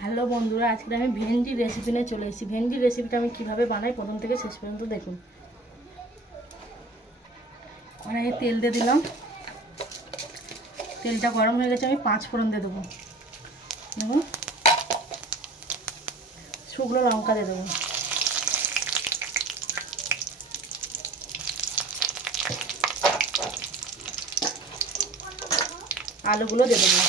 Hello বন্ধুরা, আজকে আমি ভেন্ডি রেসিপি নিয়ে চলে এসেছি। ভেন্ডি রেসিপিটা আমি কিভাবে বানাই প্রথম থেকে শেষ পর্যন্ত দেখুন। কড়াইয়ে তেল দিয়ে দিলাম, তেলটা গরম হয়ে গেছে, আমি 5 ফোড়ন দিয়ে দেবো। দেখুন, শুকনো লঙ্কা দিয়ে দেবো, আলুগুলো দিয়ে দেবো,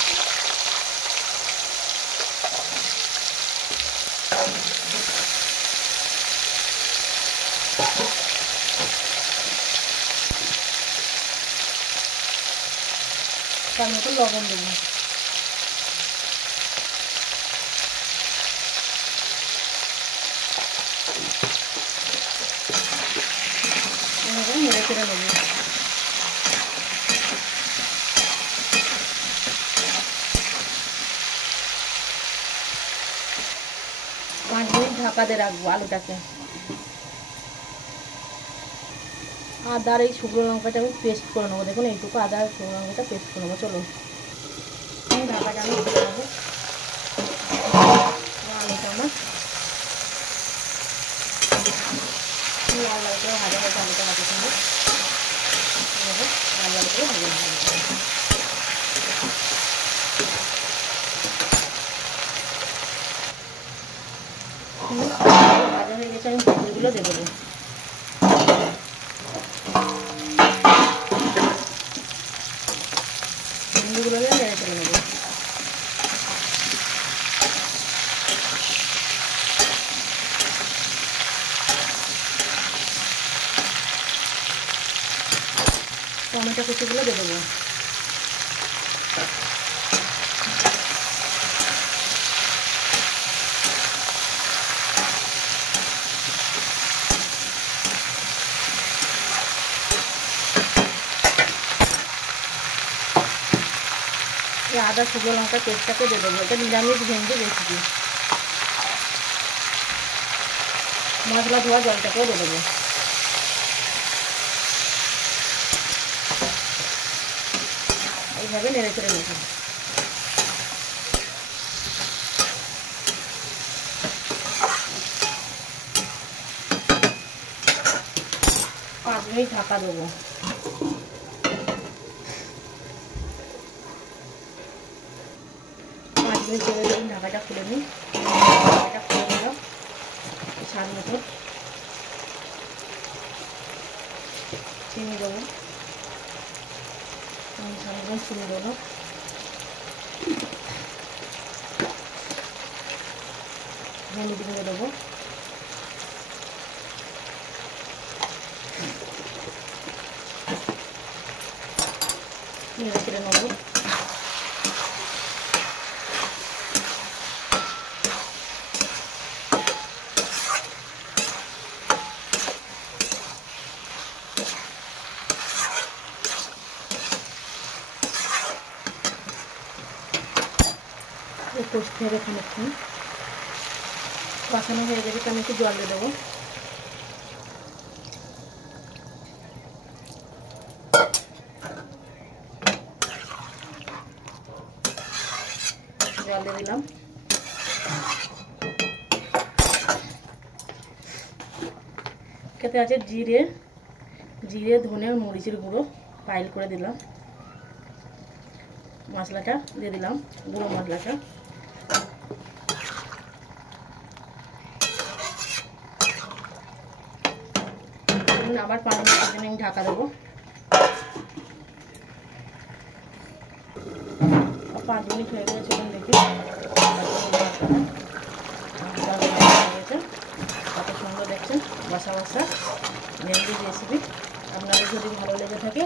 তার মতো লবণ দেবো, এভাবে নেড়ে চেড়ে নেবো। 5 মিনিট ঢাকা দিয়ে রাখবো আলুটাকে। আদার এই শুকনো লঙ্কাটা আমি পেস্ট করে নেবো। দেখুন, এইটুকু আদা আর শুকনো লঙ্কাটা পেস্ট করে নেবো। চলো, ঢাকাটা আমি তুলে নেবো। আলুটা আমার লাল লাল করে ভাজা হয়েছে, আলুটা ভাজা সুন্দর এভাবে লাল লাল করে ভাজা ভাজা হয়ে গেছে। আমি ভেন্ডিগুলো দিয়ে দেবো। ভেন্ডিগুলো দিয়ে নেড়ে চলে নেবো। টমেটো কুচিগুলো দিয়ে দেবো। আদা শুকনো লঙ্কা পেস্টটাকে দিয়ে দেবো। এটা নিরামিষ ভেন্ডি রেসিপি। মশলা ধোয়া জলটাকেও দিয়ে দেবো। এইভাবে নেড়ে চেড়ে নেবো। 5 মিনিট ঢাকা দেবো। 5 মিনিট চেড়ে দিন, ঢাকাটা খুলে নিই। ঢাকাটা খুলে নিলাম। স্বাদ মতো চিনি দেবো। চিনি দেবো। হলুদ গুঁড়ো দেবো। নেড়ে চেড়ে নেবো। কষতে হবে খানিকক্ষণ। কষানো হয়ে গেছে, আমি একটু জল দিয়ে দেবো। জল দিয়ে দিলাম। খেতে আছে জিরে, ধনে, মরিচের গুঁড়ো পাইল করে দিলাম। মশলাটা দিয়ে দিলাম, গুঁড়ো মশলাটা। আবার 5 মিনিটের জন্য আমি ঢাকা দেবো। 5 মিনিট হয়ে গেছে, চলুন দেখি। কত সুন্দর দেখছেন, বসা বসা ভেন্ডি রেসিপি। আপনাদের যদি ভালো লেগে থাকে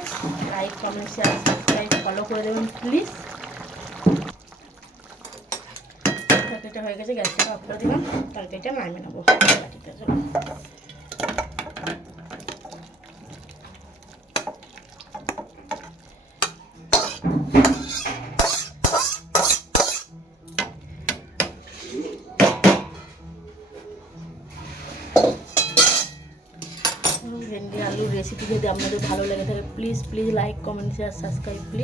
like, comment, share, subscribe, follow করে দেবেন প্লিজ। তরকারিটা হয়ে গেছে, গ্যাসটা অফ করে দিলাম। তরকারিটা নামিয়ে নেবো বাটিতে। চলো, ভেন্ডি আলুর রেসিপি যদি আপনাদের ভালো লেগে থাকে please like, comment, share, subscribe please.